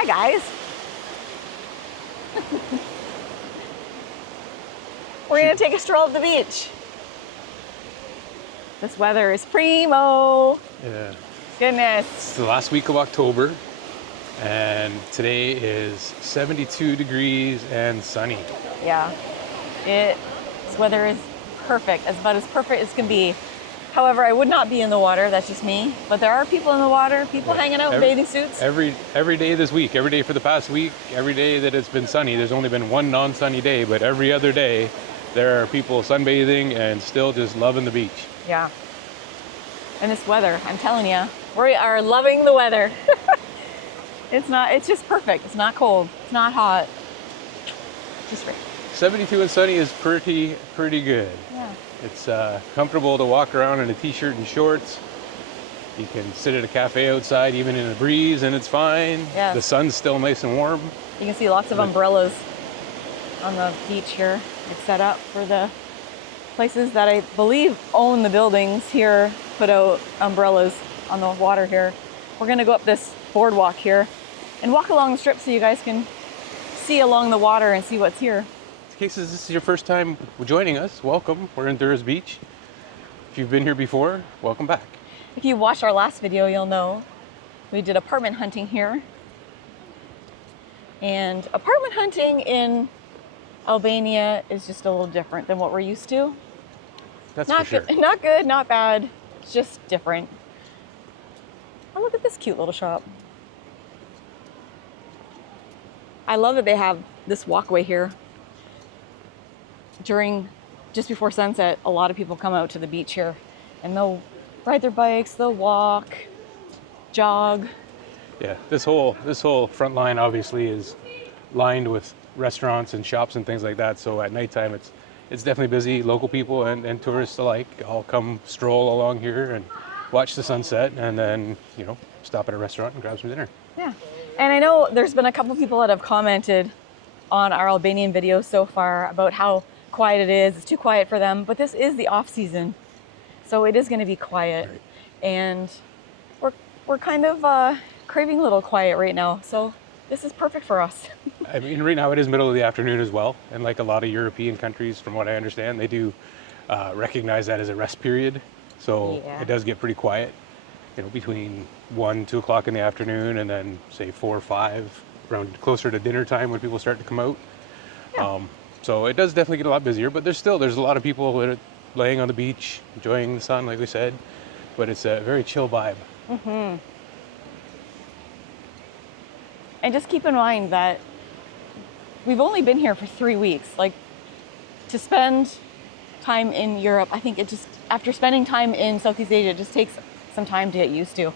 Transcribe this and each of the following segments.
Hi guys. We're gonna take a stroll up the beach. This weather is primo. Yeah. Goodness. It's the last week of October, and today is 72 degrees and sunny. Yeah. This weather is perfect. It's about as perfect as can be. However, I would not be in the water. That's just me. But there are people in the water, people hanging out in bathing suits. Every day this week, every day for the past week, every day that it's been sunny. There's only been one non-sunny day, but every other day there are people sunbathing and still just loving the beach. Yeah. And this weather, I'm telling you, we are loving the weather. It's just perfect. It's not cold. It's not hot. Just right. 72 and sunny is pretty good. Yeah. It's comfortable to walk around in a t-shirt and shorts. You can sit at a cafe outside, even in a breeze, and it's fine. Yeah. The sun's still nice and warm. You can see lots of umbrellas on the beach here. It's set up for the places that I believe own the buildings here, put out umbrellas on the water here. We're gonna go up this boardwalk here and walk along the strip so you guys can see along the water and see what's here. In case this is your first time joining us, welcome. We're in Durres Beach. If you've been here before, welcome back. If you watched our last video, you'll know we did apartment hunting here. And apartment hunting in Albania is just a little different than what we're used to. That's Not for sure. good, not good, not bad. It's just different. Oh, look at this cute little shop. I love that they have this walkway here. Just before sunset, a lot of people come out to the beach here and they'll ride their bikes, they'll walk, jog. Yeah, this whole front line obviously is lined with restaurants and shops and things like that. So at nighttime, it's definitely busy. Local people and tourists alike all come stroll along here and watch the sunset, and then stop at a restaurant and grab some dinner. Yeah, and I know there's been a couple people that have commented on our Albanian videos so far about how quiet it is. It's too quiet for them, but this is the off season, so it is going to be quiet, Right. And we're kind of craving a little quiet right now. So this is perfect for us. I mean, right now it is middle of the afternoon as well, and like a lot of European countries, from what I understand, they do recognize that as a rest period. So Yeah. it does get pretty quiet, between 1, 2 o'clock in the afternoon, and then say 4 or 5, around closer to dinner time when people start to come out. Yeah. So it does definitely get a lot busier, but there's a lot of people that are laying on the beach, enjoying the sun, like we said, but it's a very chill vibe. Mm-hmm. And just keep in mind that we've only been here for 3 weeks. Like, to spend time in Europe, I think after spending time in Southeast Asia, it just takes some time to get used to.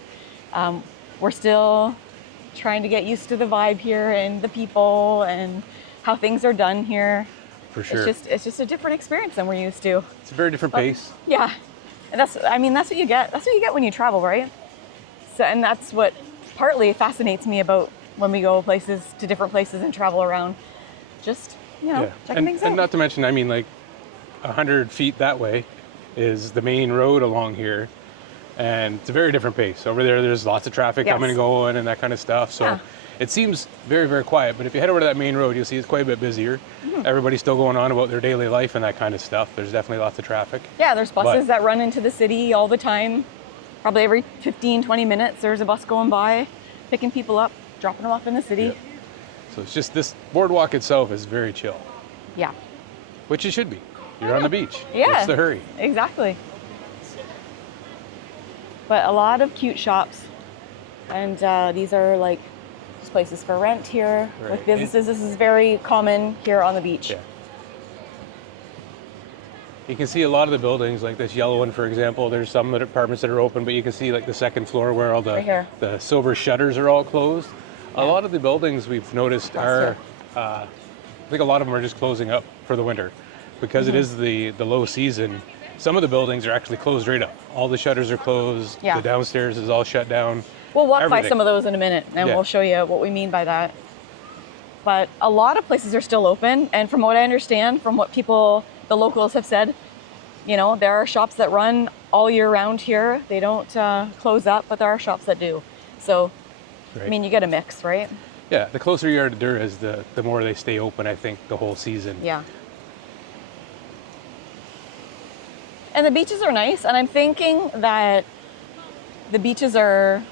We're still trying to get used to the vibe here and the people and how things are done here. For sure. It's just a different experience than we're used to. It's a very different pace. Yeah. And that's what you get. That's what you get when you travel, right? So, and that's what partly fascinates me about when we go to different places and travel around. Just, checking things out. And not to mention, 100 feet that way is the main road along here, and it's a very different pace. Over there's lots of traffic coming and going and that kind of stuff. So it seems very, very quiet, but if you head over to that main road, you'll see it's quite a bit busier. Mm-hmm. Everybody's still going on about their daily life and that kind of stuff. There's definitely lots of traffic. Yeah, there's buses that run into the city all the time. Probably every 15, 20 minutes, there's a bus going by, picking people up, dropping them off in the city. Yeah. So it's just this boardwalk itself is very chill. Yeah. Which it should be. You're on the beach. Yeah. What's the hurry? Exactly. But a lot of cute shops. And these are like just places for rent here with businesses. This is very common here on the beach. Yeah. You can see a lot of the buildings, like this yellow one, for example. There's some apartments that are open, but you can see like the second floor where all the silver shutters are all closed. Yeah. A lot of the buildings we've noticed are, I think a lot of them are just closing up for the winter because it is the low season. Some of the buildings are actually closed right up. All the shutters are closed. Yeah. The downstairs is all shut down. We'll walk by some of those in a minute and we'll show you what we mean by that. But a lot of places are still open. And from what I understand, from what the locals have said, there are shops that run all year round here. They don't close up, but there are shops that do. So, you get a mix, right? Yeah, the closer you are to Durres, the more they stay open, I think, the whole season. Yeah. And the beaches are nice, and I'm thinking that the beaches are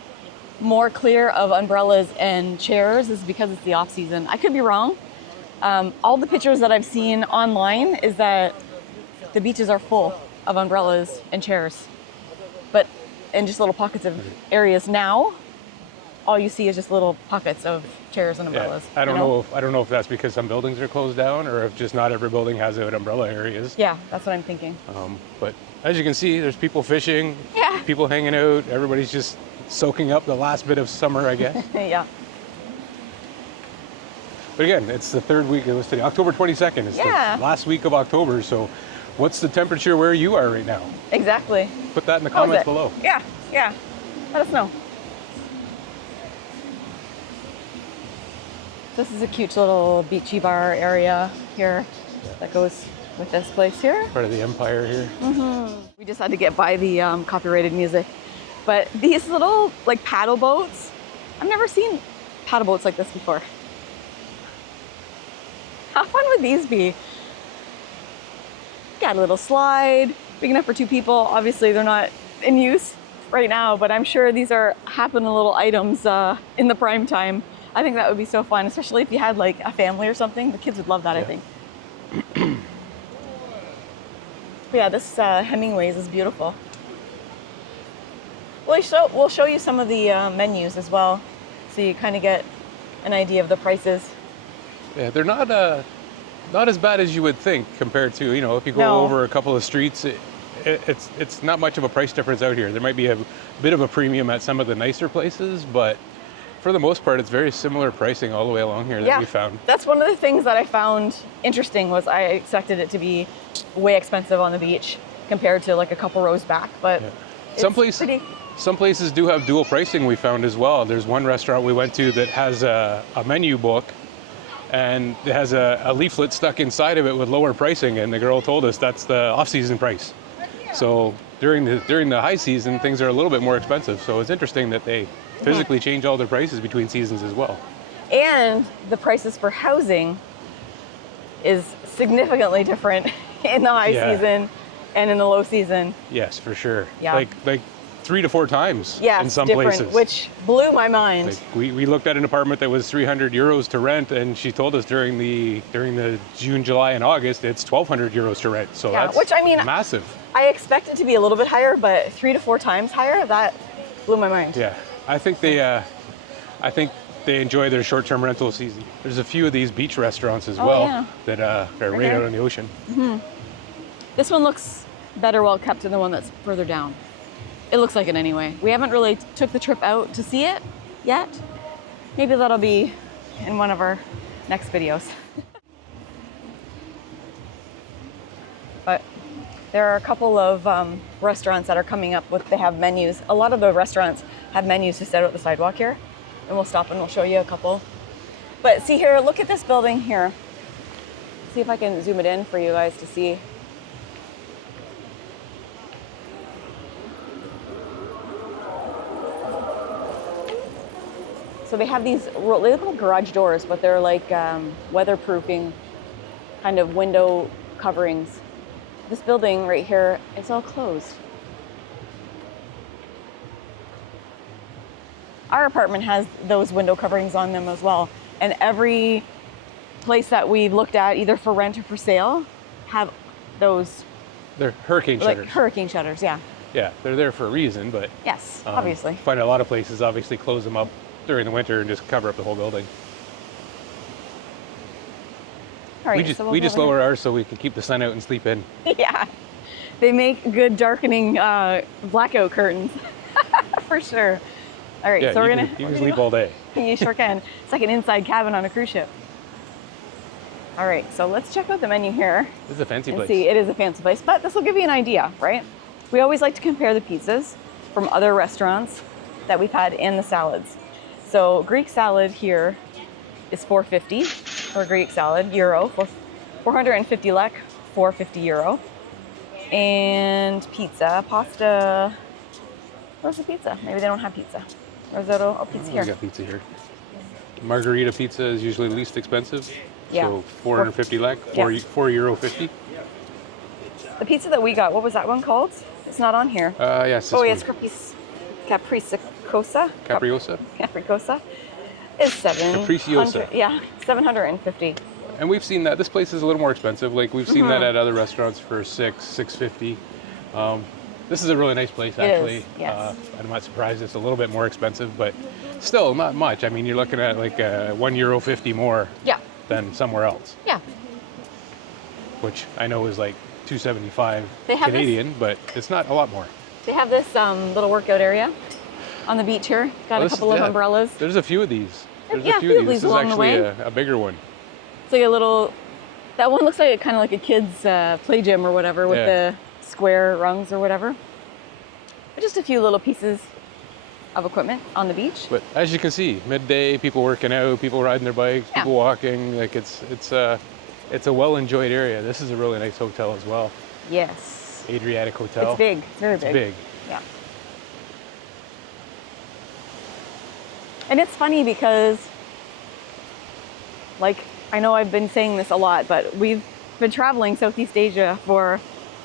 more clear of umbrellas and chairs is because it's the off season. I could be wrong. All the pictures that I've seen online is that the beaches are full of umbrellas and chairs, but in just little pockets of areas. Now, all you see is just little pockets of chairs and umbrellas. Yeah, I don't know if that's because some buildings are closed down or if just not every building has out umbrella areas. Yeah, that's what I'm thinking. But as you can see, there's people fishing, Yeah. people hanging out. Everybody's just soaking up the last bit of summer, I guess. Yeah. But again, it's the third week. It was today, October 22nd. It's the last week of October. So what's the temperature where you are right now? Exactly. Put that in the comments below. Yeah, yeah. Let us know. This is a cute little beachy bar area here that goes with this place here. Part of the empire here. We just had to get by the copyrighted music. But these little like paddle boats, I've never seen paddle boats like this before. How fun would these be? Got a little slide, big enough for 2 people. Obviously they're not in use right now, but I'm sure these are happening little items in the prime time. I think that would be so fun, especially if you had like a family or something. The kids would love that, I think. But yeah, this Hemingway's is beautiful. We'll show you some of the menus as well, so you kind of get an idea of the prices. Yeah, they're not as bad as you would think compared to, you know, if you go over a couple of streets, it's not much of a price difference out here. There might be a bit of a premium at some of the nicer places, but for the most part, it's very similar pricing all the way along here that we found. That's one of the things that I found interesting was I expected it to be way expensive on the beach compared to like a couple rows back, but some places do have dual pricing we found as well. There's one restaurant we went to that has a menu book and it has a leaflet stuck inside of it with lower pricing, and the girl told us that's the off-season price. So during the high season, things are a little bit more expensive. So it's interesting that they physically change all their prices between seasons as well. And the prices for housing is significantly different in the high season and in the low season. Yes, for sure. Yeah. Like 3 to 4 times in some places. Which blew my mind. Like we looked at an apartment that was 300 euros to rent, and she told us during the June, July, and August, it's 1,200 euros to rent. So that's which, I mean, massive. I expect it to be a little bit higher, but 3 to 4 times higher, that blew my mind. Yeah, I think they enjoy their short-term rental season. There's a few of these beach restaurants as well that are right out on the ocean. This one looks better well kept than the one that's further down. It looks like it anyway. We haven't really took the trip out to see it yet. Maybe that'll be in one of our next videos. But there are a couple of restaurants that are coming up with, they have menus. A lot of the restaurants have menus just out at the sidewalk here. And we'll stop and we'll show you a couple. But see here, look at this building here. See if I can zoom it in for you guys to see. So they have these, they look like garage doors, but they're like weatherproofing kind of window coverings. This building right here, it's all closed. Our apartment has those window coverings on them as well. And every place that we've looked at, either for rent or for sale, have those. They're hurricane shutters. Like hurricane shutters, yeah. Yeah, they're there for a reason, but yes, obviously. Find a lot of places obviously close them up during the winter and just cover up the whole building. All right, we just lower ours so we can keep the sun out and sleep in. Yeah, they make good darkening blackout curtains for sure. All right, so you can sleep all day. You sure can. It's like an inside cabin on a cruise ship. All right, so let's check out the menu here. This is a fancy place. See, it is a fancy place, but this will give you an idea, right? We always like to compare the pizzas from other restaurants that we've had and the salads. So Greek salad here is 450 for Greek salad, euro, for 450 lek, 450 euro. And pizza, pasta, where's the pizza? Maybe they don't have pizza. Risotto, oh, pizza here. We got pizza here. Margarita pizza is usually least expensive. Yeah. So 450 lek, Yeah. €4.50. The pizza that we got, what was that one called? It's not on here. Yes. Oh, yes, Capricosa. Capriosa. Capricosa is Capriciosa. Yeah, 750. And we've seen that. This place is a little more expensive. Like we've seen that at other restaurants for $650. This is a really nice place, actually. It is, yes. I'm not surprised it's a little bit more expensive, but still not much. I mean, you're looking at like €1.50 more than somewhere else. Yeah. Which I know is like $2.75 They have Canadian, but it's not a lot more. They have this little workout area on the beach here. Got a couple of umbrellas. There's a few of these. There's a few of these along the way. This is actually a bigger one. It's like a little, that one looks like kind of like a kid's play gym or whatever with the square rungs or whatever. But just a few little pieces of equipment on the beach. But as you can see, midday, people working out, people riding their bikes, people walking. Like it's a well enjoyed area. This is a really nice hotel as well. Yes. Adriatic Hotel. It's big. It's very big. It's big. Yeah. And it's funny because, like, I know I've been saying this a lot, but we've been traveling Southeast Asia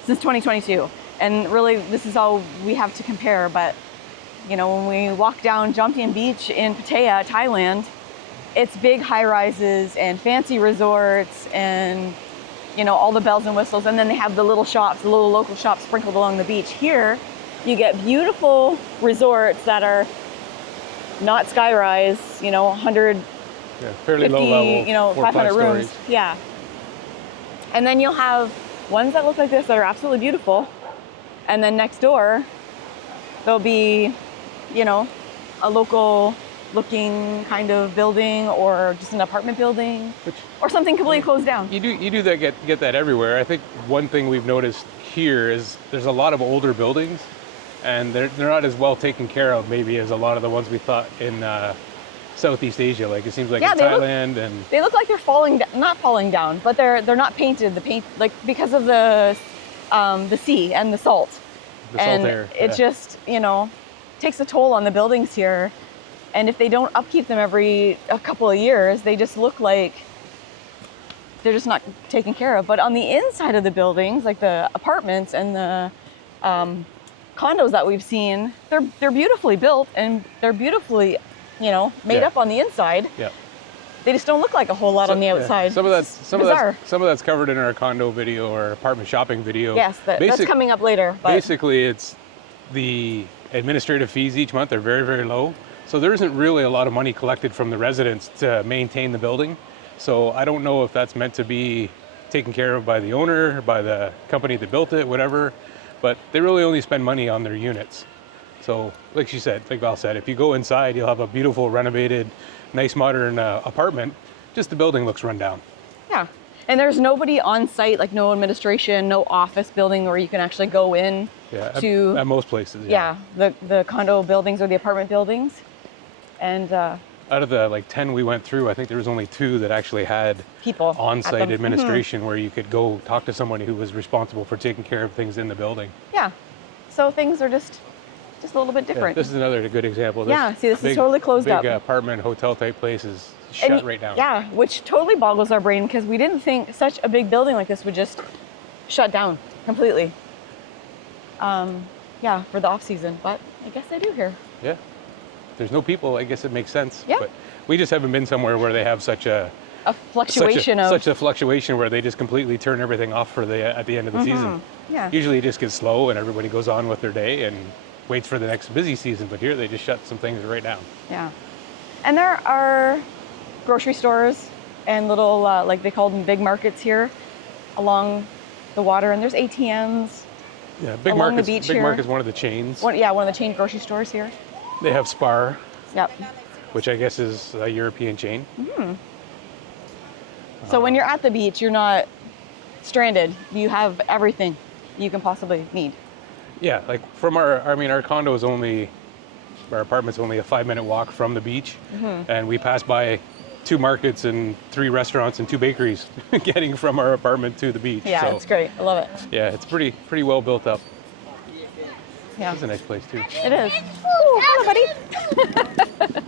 since 2022. And really, this is all we have to compare. But, you know, when we walk down Jomtien Beach in Pattaya, Thailand, it's big high-rises and fancy resorts and, you know, all the bells and whistles. And then they have the little shops, the little local shops sprinkled along the beach. Here, you get beautiful resorts that are not sky-rise, you know, 100, fairly 50, low level, you know, 500 rooms. Yeah. And then you'll have ones that look like this that are absolutely beautiful. And then next door, there'll be, you know, a local looking kind of building or just an apartment building or something completely closed down. You do that, get that everywhere. I think one thing we've noticed here is there's a lot of older buildings and they're not as well taken care of maybe as a lot of the ones we thought in Southeast Asia. Like it seems like in Thailand they look like they're not falling down, but they're not painted. The paint, like, because of the sea and the salt. The salt air. It just, you know, takes a toll on the buildings here. And if they don't upkeep them every a couple of years, they just look like they're just not taken care of. But on the inside of the buildings, like the apartments and the condos that we've seen, they're beautifully built and they're beautifully, you know, made up on the inside. Yeah. They just don't look like a whole lot on the outside. Some of that's covered in our condo video or apartment shopping video. Yes, that's coming up later. But basically, it's the administrative fees each month are very, very low. So there isn't really a lot of money collected from the residents to maintain the building. So I don't know if that's meant to be taken care of by the owner, by the company that built it, whatever. But they really only spend money on their units. So like she said, like Val said, if you go inside, you'll have a beautiful, renovated, nice modern apartment. Just the building looks run down. Yeah. And there's nobody on site, like no administration, no office building where you can actually go in at most places. Yeah, the condo buildings or the apartment buildings. And out of the like 10 we went through, I think there was only 2 that actually had people on-site administration where you could go talk to somebody who was responsible for taking care of things in the building. Yeah. So things are just a little bit different. This is another good example. See, this is totally closed up. Big apartment, hotel type place is shut right down. Yeah, which totally boggles our brain because we didn't think such a big building like this would just shut down completely. For the off season, but I guess they do here. Yeah. There's no people, I guess it makes sense. Yeah. But we just haven't been somewhere where they have such a fluctuation where they just completely turn everything off at the end of the season. Yeah. Usually it just gets slow and everybody goes on with their day and waits for the next busy season, but here they just shut some things right down. Yeah. And there are grocery stores and little, like they call them big markets here along the water, and there's ATMs. Yeah, Big Market's one of the chains. One of the chain grocery stores here. They have Spar. Yep. Which I guess is a European chain. Mm-hmm. So when you're at the beach, you're not stranded. You have everything you can possibly need. Yeah, like from our condo is our apartment's only a 5-minute walk from the beach, and we pass by 2 markets and 3 restaurants and 2 bakeries getting from our apartment to the beach. Yeah, so, it's great. I love it. Yeah, it's pretty well built up. Yeah. It's a nice place too. It is. Oh, hello, buddy.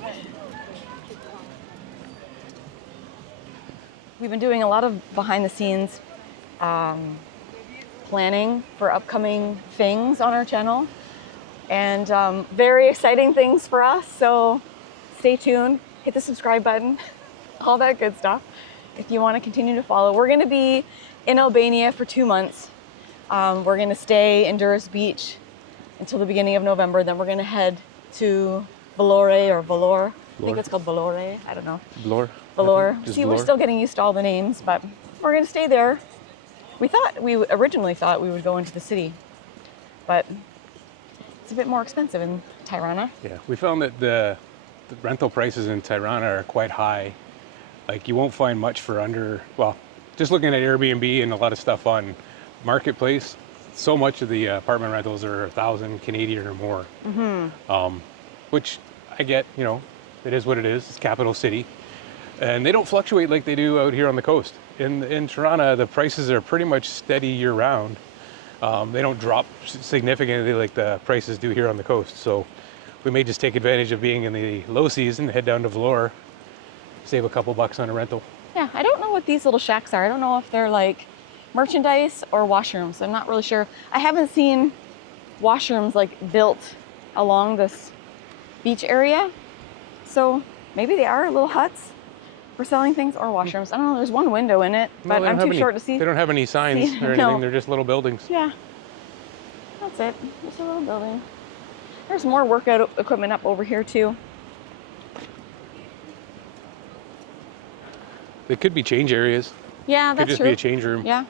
we've been doing a lot of behind the scenes planning for upcoming things on our channel, and very exciting things for us. So stay tuned, hit the subscribe button, all that good stuff. If you want to continue to follow, we're going to be in Albania for 2 months. We're going to stay in Durres Beach until the beginning of November. Then we're going to head to Vlore or Valor. I think it's called Vlore. I don't know. Valor. See, we're still getting used to all the names, but we're going to stay there. We originally thought we would go into the city, but it's a bit more expensive in Tirana. Yeah, we found that the rental prices in Tirana are quite high. Like, you won't find much for under, well, just looking at Airbnb and a lot of stuff on Marketplace, so much of the apartment rentals are 1,000 Canadian or more. Which I get, you know, it is what it is. It's capital city. And they don't fluctuate like they do out here on the coast. In Tirana, the prices are pretty much steady year round. They don't drop significantly like the prices do here on the coast. So we may just take advantage of being in the low season, head down to Vlore, save a couple bucks on a rental. Yeah, I don't know what these little shacks are. I don't know if they're like merchandise or washrooms. I'm not really sure. I haven't seen washrooms like built along this beach area. So maybe they are little huts for selling things, or washrooms. I don't know. There's one window in it, but I'm too short to see. They don't have any signs or anything. No. They're just little buildings. Yeah, that's it. Just a little building. There's more workout equipment up over here too. They could be change areas. Yeah, that's true. Could just be a change room. Yeah.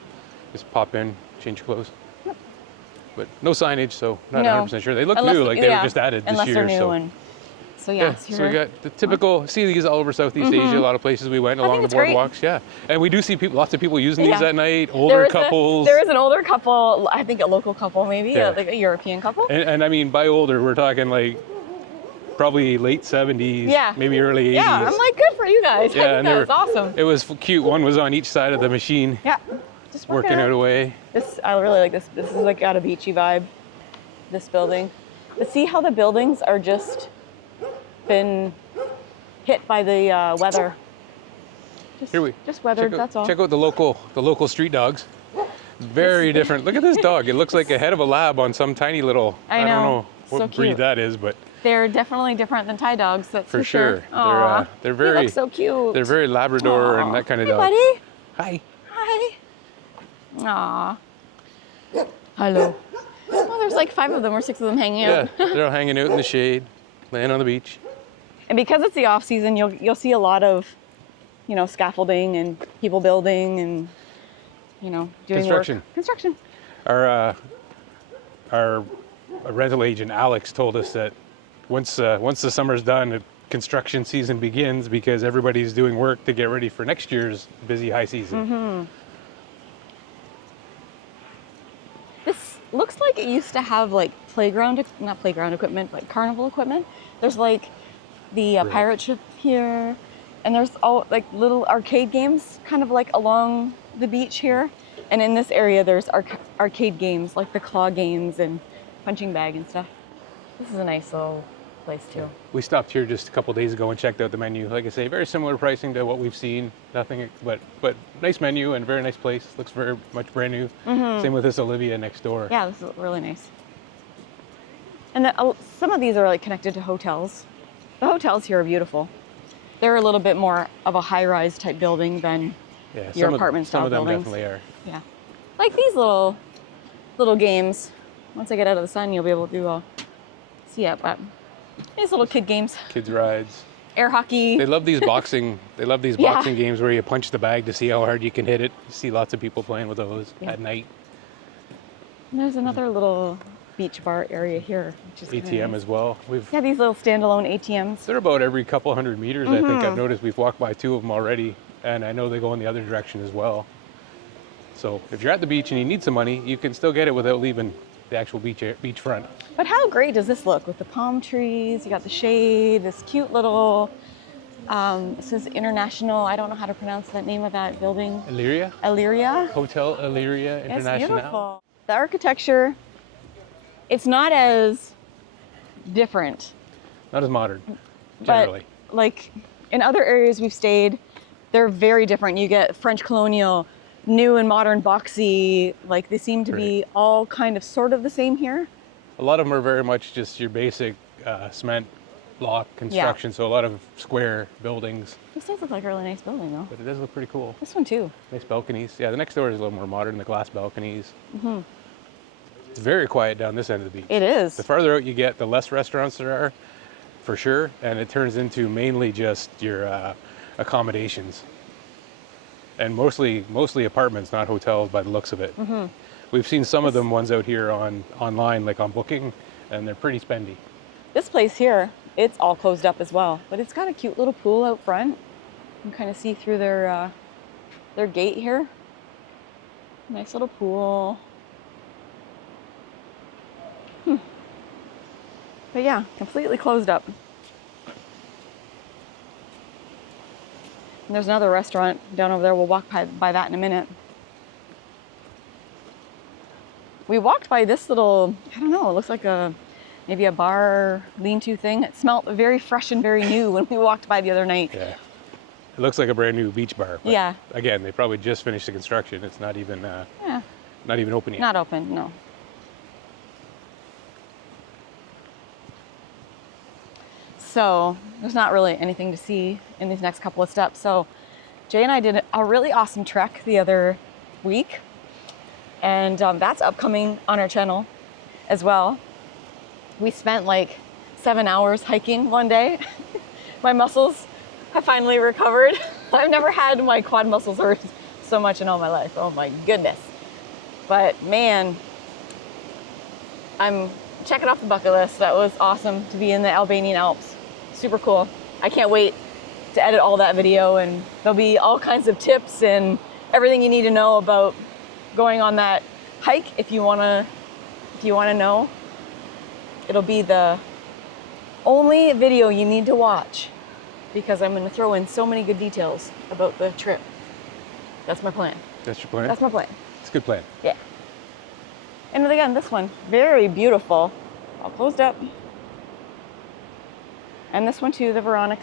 Just pop in, change clothes. Yep. But no signage, so not no. 100% sure. They look new, like they were just added this year. Unless they're new. So yeah, so we got the typical, see these all over Southeast Asia, a lot of places we went along the boardwalks. Yeah, and we do see people, lots of people using these at night, older couples. There is an older couple, I think a local couple maybe, like a European couple. And I mean, by older, we're talking like probably late 70s, maybe early 80s. Yeah, I'm like, good for you guys. Yeah, I think that was awesome. It was cute. One was on each side of the machine. Yeah, just working out away. I really like this. This is like got a beachy vibe, this building. But see how the buildings are just been hit by the weather. Just weathered, that's all. Check out the local street dogs. Very different. Look at this dog. It looks like a head of a lab on some tiny little, I don't know what breed that is, but they're definitely different than Thai dogs, that's for sure. They're very, they look so cute. They're very Labrador and that kind of dog. Buddy. Hi. Hi. Aw. Hello. Well, there's like 5 of them or 6 of them hanging out. Yeah, they're all hanging out in the shade, laying on the beach. And because it's the off season, you'll see a lot of, you know, scaffolding and people building and, you know, doing construction. Construction. Our rental agent Alex told us that once the summer's done, the construction season begins because everybody's doing work to get ready for next year's busy high season. This looks like it used to have like not playground equipment, but carnival equipment. There's like the pirate ship here, and there's all like little arcade games kind of like along the beach here. And in this area, there's arcade games like the claw games and punching bag and stuff. This is a nice little place too. We stopped here just a couple days ago and checked out the menu. Like I say, very similar pricing to what we've seen. Nothing, but nice menu and very nice place. Looks very much brand new. Same with this Olivia next door. Yeah, this is really nice. And some of these are like connected to hotels. The hotels here are beautiful. They're a little bit more of a high-rise type building than your apartment style buildings. Some of them definitely are. Yeah, like these little games. Once I get out of the sun, you'll be able to see it. But these little kid games. Kids rides. Air hockey. They love these boxing. They love these boxing games where you punch the bag to see how hard you can hit it. You see lots of people playing with those at night. And there's another little beach bar area here, which is ATM nice as well. These little standalone ATMs. They're about every couple hundred meters. I think I've noticed we've walked by 2 of them already, and I know they go in the other direction as well. So if you're at the beach and you need some money, you can still get it without leaving the actual beach front. But how great does this look with the palm trees? You got the shade, this cute little, it says International, I don't know how to pronounce that name of that building. Illyria? Illyria? Hotel Illyria International. It's beautiful. The architecture, it's not as different. Not as modern, generally. But like in other areas we've stayed, they're very different. You get French colonial, new and modern boxy, like they seem to be all kind of sort of the same here. A lot of them are very much just your basic cement block construction, so a lot of square buildings. This does look like a really nice building though. But it does look pretty cool. This one too. Nice balconies. Yeah, the next door is a little more modern, the glass balconies. It's very quiet down this end of the beach. It is. The farther out you get, the less restaurants there are, for sure, and it turns into mainly just your accommodations. And mostly apartments, not hotels by the looks of it. We've seen some of them ones out here online, like on Booking, and they're pretty spendy. This place here, it's all closed up as well, but it's got a cute little pool out front. You can kind of see through their gate here. Nice little pool. But yeah, completely closed up. And there's another restaurant down over there. We'll walk by that in a minute. We walked by this little, I don't know, it looks like maybe a bar lean-to thing. It smelled very fresh and very new when we walked by the other night. Yeah. It looks like a brand new beach bar. But yeah. Again, they probably just finished the construction. It's not even not even open yet. Not open, no. So there's not really anything to see in these next couple of steps. So Jay and I did a really awesome trek the other week, and that's upcoming on our channel as well. We spent like 7 hours hiking one day. My muscles have finally recovered. I've never had my quad muscles hurt so much in all my life. Oh my goodness. But man, I'm checking off the bucket list. That was awesome to be in the Albanian Alps. Super cool. I can't wait to edit all that video, and there'll be all kinds of tips and everything you need to know about going on that hike. If you wanna know, it'll be the only video you need to watch, because I'm gonna throw in so many good details about the trip. That's my plan. That's your plan? That's my plan. It's a good plan. Yeah. And again, this one, very beautiful. All closed up. And this one too, the Verona.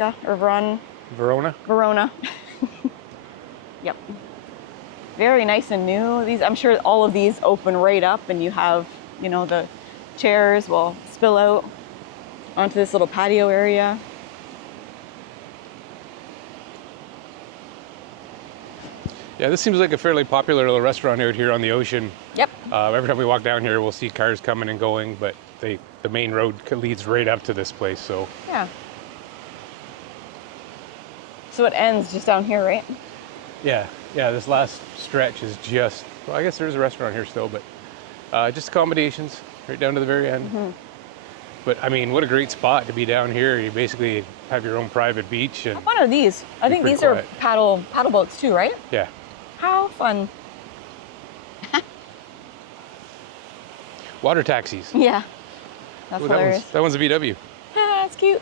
Yep. Very nice and new. These, I'm sure all of these open right up, and you have, you know, the chairs will spill out onto this little patio area. Yeah, this seems like a fairly popular little restaurant out here on the ocean. Yep. Every time we walk down here, we'll see cars coming and going, but the main road leads right up to this place, so. Yeah. So it ends just down here, right? Yeah, this last stretch is just, well, I guess there's a restaurant here still, but just accommodations right down to the very end. But I mean, what a great spot to be down here. You basically have your own private beach. And how fun are these? I think these are paddle boats too, right? Yeah. How fun. Water taxis. Yeah. That's hilarious. That one's a VW. That's cute.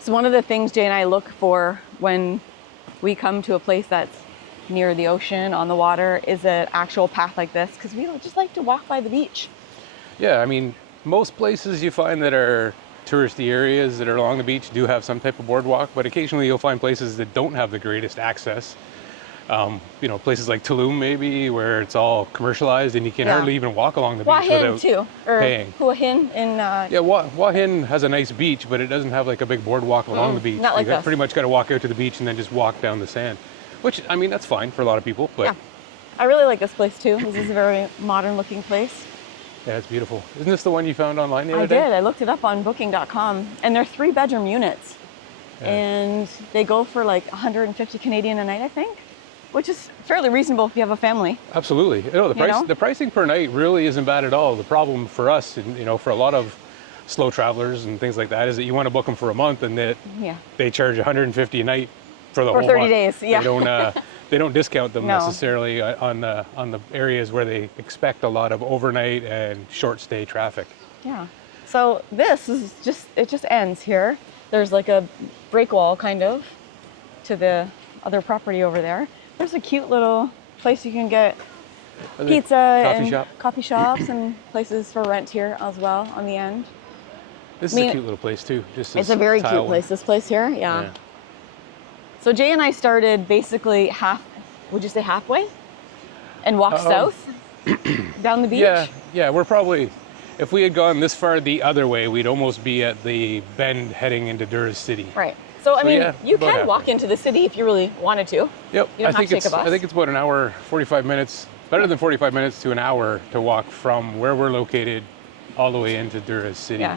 So one of the things Jay and I look for when we come to a place that's near the ocean, on the water, is an actual path like this, because we just like to walk by the beach. Yeah, I mean, most places you find that are touristy areas that are along the beach do have some type of boardwalk, but occasionally you'll find places that don't have the greatest access. You know, places like Tulum maybe, where it's all commercialized and you can hardly even walk along the beach without paying. Hua Hin in yeah, Hua Hin has a nice beach, but it doesn't have like a big boardwalk along the beach. Not like this. Pretty much got to walk out to the beach and then just walk down the sand, which, I mean, that's fine for a lot of people, but. Yeah. I really like this place too. This is a very modern looking place. Yeah, it's beautiful. Isn't this the one you found online the other day? I did. I looked it up on booking.com, and they're 3-bedroom units. Yeah. And they go for like 150 Canadian a night, I think, which is fairly reasonable if you have a family. Absolutely. You know, the pricing per night really isn't bad at all. The problem for us, and you know, for a lot of slow travelers and things like that, is that you want to book them for a month, and that they charge 150 a night for the whole 30 month. days. Yeah. They don't discount them necessarily on the areas where they expect a lot of overnight and short stay traffic. Yeah. So this is it just ends here. There's like a break wall kind of to the other property over there. There's a cute little place you can get pizza and shop. coffee shops and places for rent here as well on the end. This is a cute little place too. Just it's a very cute place, this place here, yeah. So Jay and I started basically would you say halfway? And walked south down the beach? Yeah, we're probably, if we had gone this far the other way, we'd almost be at the bend heading into Durres City. Right. So I mean, you can walk into the city if you really wanted to. Yep. You don't have to take a bus. I think it's about an hour, 45 minutes, better than 45 minutes to an hour to walk from where we're located all the way into Durres City. Yeah.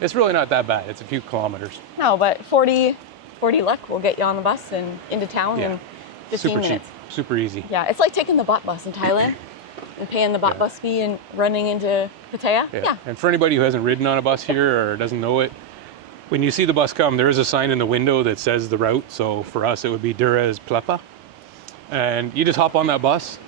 It's really not that bad. It's a few kilometers. No, but 40 luck will get you on the bus and into town in 15 minutes. Cheap, super easy. Yeah, it's like taking the bot bus in Thailand and paying the bot bus fee and running into Pattaya. Yeah. And for anybody who hasn't ridden on a bus here or doesn't know it, when you see the bus come, there is a sign in the window that says the route. So for us, it would be Durres Plepa. And you just hop on that bus,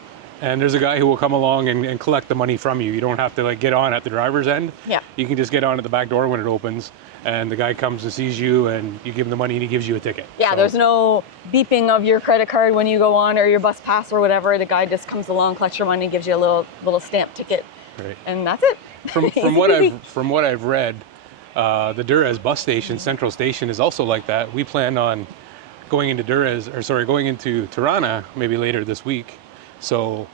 and there's a guy who will come along and collect the money from you. You don't have to like get on at the driver's end. Yeah. You can just get on at the back door when it opens, and the guy comes and sees you, and you give him the money, and he gives you a ticket. Yeah, so there's no beeping of your credit card when you go on or your bus pass or whatever. The guy just comes along, collects your money, gives you a little stamp ticket, and that's it. From what I've read, the Durres bus station, Central Station, is also like that. We plan on going into Tirana maybe later this week. So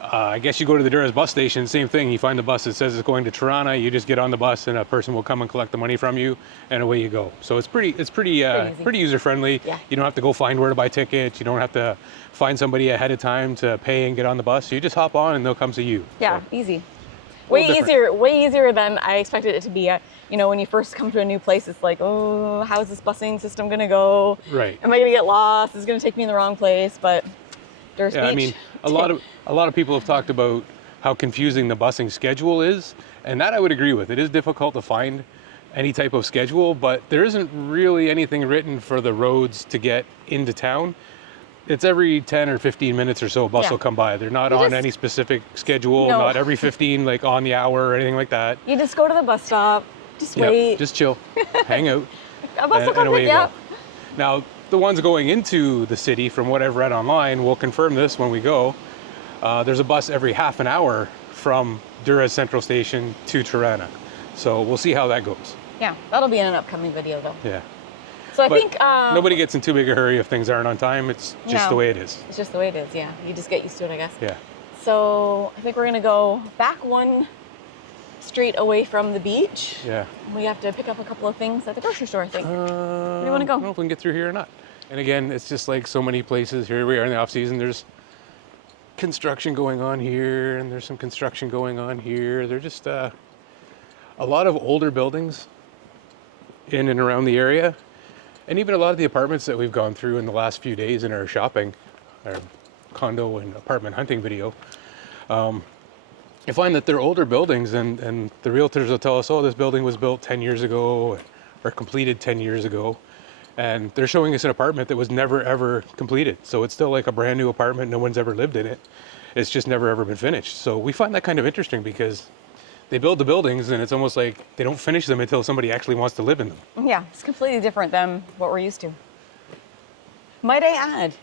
I guess you go to the Durres bus station, same thing. You find the bus that says it's going to Tirana. You just get on the bus, and a person will come and collect the money from you, and away you go. So it's pretty user friendly. Yeah. You don't have to go find where to buy tickets. You don't have to find somebody ahead of time to pay and get on the bus. You just hop on, and they'll come to you. Yeah, so, easy. Way easier than I expected it to be. When you first come to a new place, it's like, oh, how is this busing system gonna go? Right. Am I gonna get lost? Is it gonna take me in the wrong place? But Durres Beach. I mean, a lot of people have talked about how confusing the busing schedule is, and that I would agree with. It is difficult to find any type of schedule, but there isn't really anything written for the roads to get into town. It's every 10 or 15 minutes or so a bus will come by. They're not on any specific schedule, not every 15, like on the hour or anything like that. You just go to the bus stop, just wait. Just chill, hang out, a bus will come pick you up. Now, the ones going into the city, from what I've read online, we'll confirm this when we go. There's a bus every half an hour from Durres Central Station to Tirana. So we'll see how that goes. Yeah, that'll be in an upcoming video though. Yeah. So I think nobody gets in too big a hurry if things aren't on time. It's just the way it is. It's just the way it is, yeah. You just get used to it, I guess. Yeah. So I think we're gonna go back one street away from the beach. Yeah. We have to pick up a couple of things at the grocery store, I think. Where do you want to go? I don't know if we can get through here or not. And again, it's just like so many places. Here we are in the off season. There's construction going on here, and there's some construction going on here. They're just a lot of older buildings in and around the area. And even a lot of the apartments that we've gone through in the last few days in our shopping, our condo and apartment hunting video, you find that they're older buildings, and the realtors will tell us, oh, this building was built 10 years ago or completed 10 years ago. And they're showing us an apartment that was never, ever completed. So it's still like a brand new apartment. No one's ever lived in it. It's just never, ever been finished. So we find that kind of interesting because they build the buildings, and it's almost like they don't finish them until somebody actually wants to live in them. Yeah, it's completely different than what we're used to. Might I add,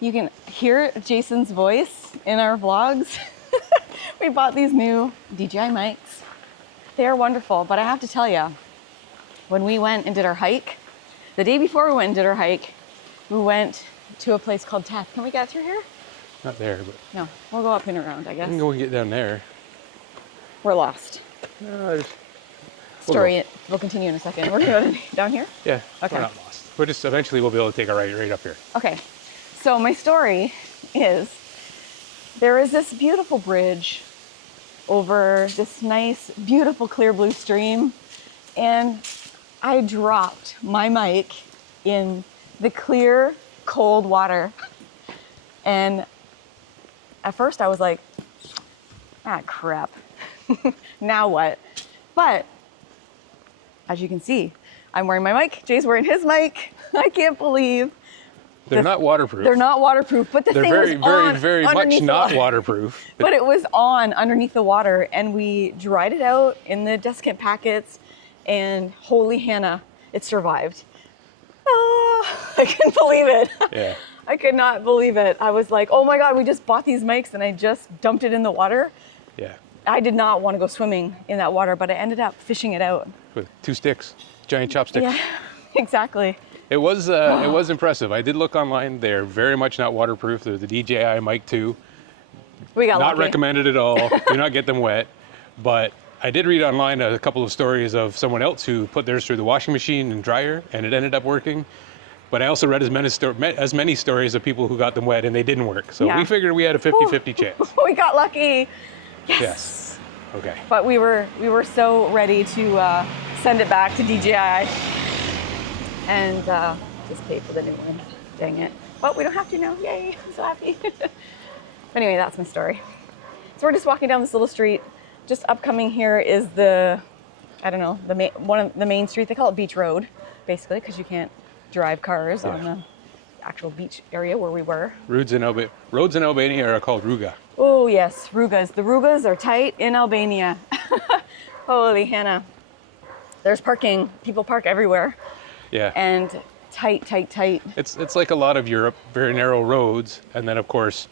you can hear Jason's voice in our vlogs. We bought these new DJI mics. They are wonderful, but I have to tell you, when we went and did our hike, the day before we went and did our hike, we went to a place called Teth. Can we get through here? Not there, but... No, we'll go up and around, I guess. We can go and get down there. We're lost. We'll continue in a second. We're gonna go down here? Yeah, okay. We're not lost. We're just, eventually we'll be able to take a right up here. Okay, so my story is, there is this beautiful bridge over this nice, beautiful clear blue stream, and I dropped my mic in the clear, cold water. And at first I was like, crap. Now what? But as you can see, I'm wearing my mic. Jay's wearing his mic. I can't believe. They're not waterproof. They're not waterproof, but the thing was on very much not waterproof. But it was on underneath the water, and we dried it out in the desiccant packets, and holy Hannah, it survived. Oh, I couldn't believe it. Yeah. I could not believe it. I was like, oh my God, we just bought these mics and I just dumped it in the water. Yeah. I did not want to go swimming in that water, but I ended up fishing it out. With 2 sticks, giant chopsticks. Yeah, exactly. It was impressive. I did look online. They're very much not waterproof. They're the DJI Mic 2. We got Not lucky. recommended at all. Do not get them wet. But I did read online a couple of stories of someone else who put theirs through the washing machine and dryer, and it ended up working. But I also read as many stories of people who got them wet and they didn't work. So we figured we had a 50-50 chance. We got lucky. Yes. Okay. But we were so ready to send it back to DJI and just pay for the new one. Dang it. But we don't have to now. Yay. I'm so happy. Anyway, that's my story. So we're just walking down this little street. Just upcoming here is the main street. They call it Beach Road, basically, because you can't drive cars on the actual beach area where we were. Roads in Albania are called ruga. Oh yes, rugas. The rugas are tight in Albania. Holy Hannah. There's parking. People park everywhere. Yeah. And tight. It's like a lot of Europe, very narrow roads, and then of course,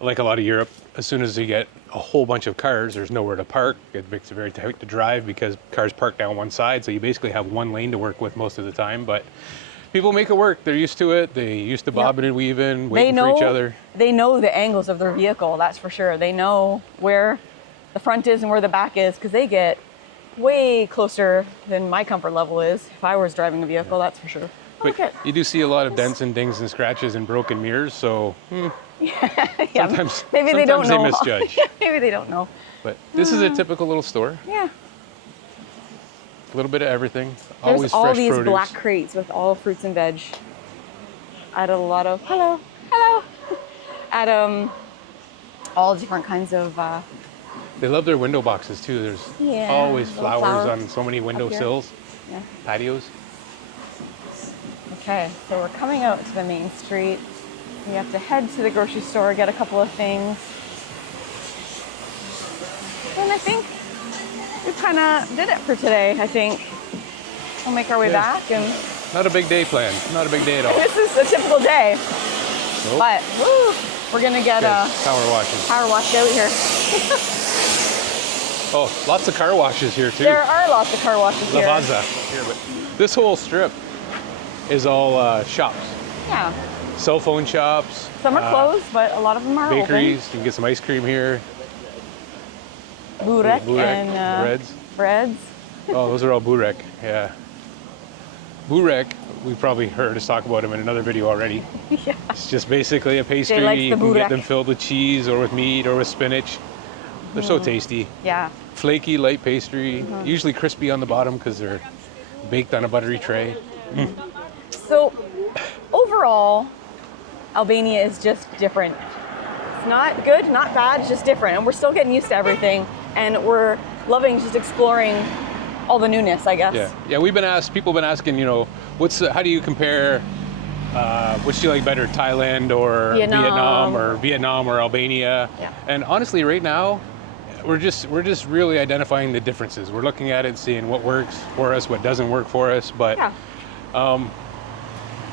like a lot of Europe, as soon as you get a whole bunch of cars, there's nowhere to park. It makes it very tight to drive because cars park down one side, so you basically have one lane to work with most of the time. But people make it work. They're used to it. They used to bobbing and weaving, waiting for each other. They know the angles of their vehicle, that's for sure. They know where the front is and where the back is because they get way closer than my comfort level is if I was driving a vehicle, that's for sure. But you do see a lot of dents and dings and scratches and broken mirrors, so sometimes they don't know. They misjudge. Maybe they don't know. But this is a typical little store. Yeah. A little bit of everything. There's Always all fresh these produce. black crates with all fruits and veg. At a lot of at all different kinds of. They love their window boxes too. There's always flowers on so many window sills, patios. Okay, so we're coming out to the main street. We have to head to the grocery store, get a couple of things. And I think we kind of did it for today, I think. We'll make our way back. And not a big day planned. Not a big day at all. This is a typical day. Nope. But we're going to get power washes. Power washed out here. Oh, lots of car washes here too. There are lots of car washes here. Lavaza here, but this whole strip is all shops. Yeah. Cell phone shops. Some are closed, but a lot of them are bakeries. open. You can get some ice cream here. Burek and breads. Oh, those are all burek. Yeah. Burek, we've probably heard us talk about them in another video already. Yeah. It's just basically a pastry. You can get them filled with cheese or with meat or with spinach. They're so tasty. Yeah. Flaky, light pastry, usually crispy on the bottom because they're baked on a buttery tray. So, overall, Albania is just different. It's not good, not bad, it's just different. And we're still getting used to everything. And we're loving just exploring all the newness, I guess. Yeah. People have been asking, how do you compare, which do you like better, Thailand or Vietnam or Albania? Yeah. And honestly, right now, we're just really identifying the differences. We're looking at it, seeing what works for us, what doesn't work for us. But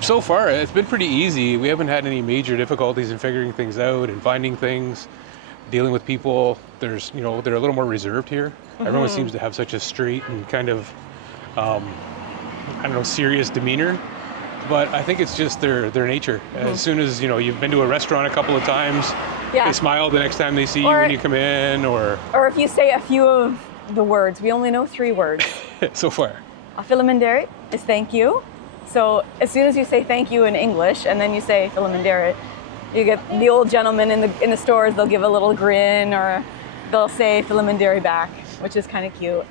so far, it's been pretty easy. We haven't had any major difficulties in figuring things out and finding things, dealing with people. They're a little more reserved here. Everyone seems to have such a straight and kind of, serious demeanor. But I think it's just their nature. As soon as, you've been to a restaurant a couple of times, they smile the next time they see you when you come in, or if you say a few of the words. We only know 3 words. So far. Filimanderi is thank you. So as soon as you say thank you in English and then you say filimanderi, you get the old gentlemen in the stores, they'll give a little grin or they'll say filimanderi back, which is kind of cute.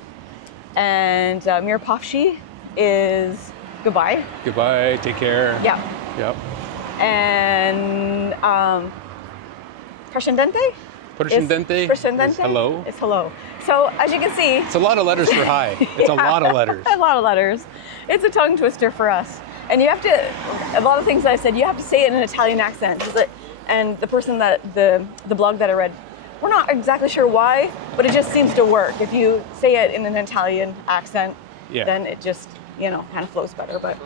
And mirpafshi is goodbye. Goodbye, take care. Yeah. Yep. And Prescendente? Prescendente is hello. It's hello. So as you can see, it's a lot of letters for hi. It's a lot of letters. A lot of letters. It's a tongue twister for us. And you have to, a lot of things I said, you have to say it in an Italian accent. And the person the blog that I read, we're not exactly sure why, but it just seems to work. If you say it in an Italian accent, then it just you know, kind of flows better. But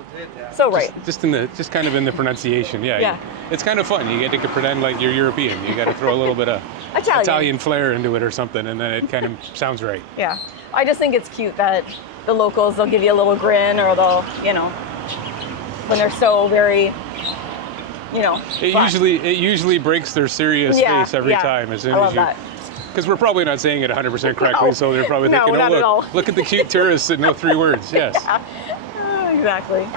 so right. Just kind of in the pronunciation. Yeah. Yeah. It's kind of fun. You get to pretend like you're European. You got to throw a little bit of Italian flair into it or something, and then it kind of sounds right. Yeah. I just think it's cute that the locals, they'll give you a little grin, or they'll, you know, when they're so very, you know. It usually breaks their serious face every time as soon I love as you. that. Because we're probably not saying it 100% correctly, so they're probably thinking, look at the cute tourists that know 3 words. Yes. Yeah. Exactly.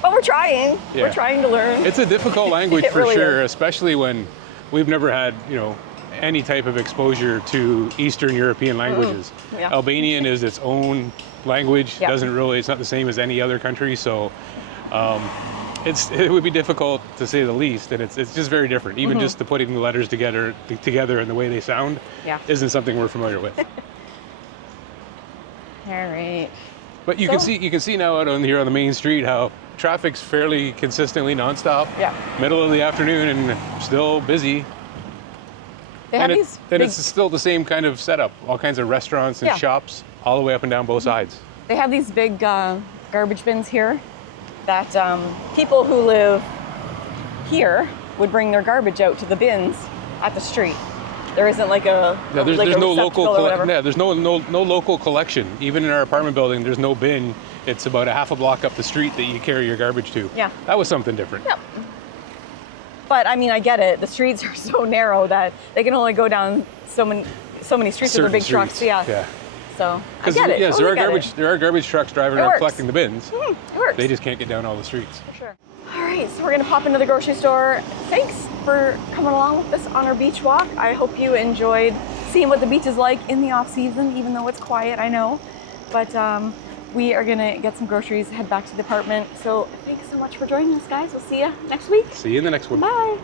But we're trying. Yeah. We're trying to learn. It's a difficult language for really sure, is. Especially when we've never had, you know, any type of exposure to Eastern European languages. Yeah. Albanian is its own language. Yeah. It's not the same as any other country, so it would be difficult to say the least, and it's just very different. Even just the putting the letters together and the way they sound isn't something we're familiar with. All right. But you can see now out here on the main street how traffic's fairly consistently nonstop. Yeah. Middle of the afternoon and still busy. It's still the same kind of setup. All kinds of restaurants and shops all the way up and down both sides. They have these big garbage bins here that people who live here would bring their garbage out to the bins at the street. There isn't like a there's no local there's no local collection. Even in our apartment building, there's no bin. It's about a half a block up the street that you carry your garbage to. Yeah. That was something different. Yep. But I mean, I get it. The streets are so narrow that they can only go down so many streets with their big trucks. Yeah. So I get it. Yes, there are garbage trucks driving around collecting the bins. It works. They just can't get down all the streets. For sure. All right, so we're gonna pop into the grocery store. Thanks for coming along with us on our beach walk. I hope you enjoyed seeing what the beach is like in the off season, even though it's quiet, I know. But we are gonna get some groceries, head back to the apartment. So thanks so much for joining us, guys. We'll see you next week. See you in the next one. Bye.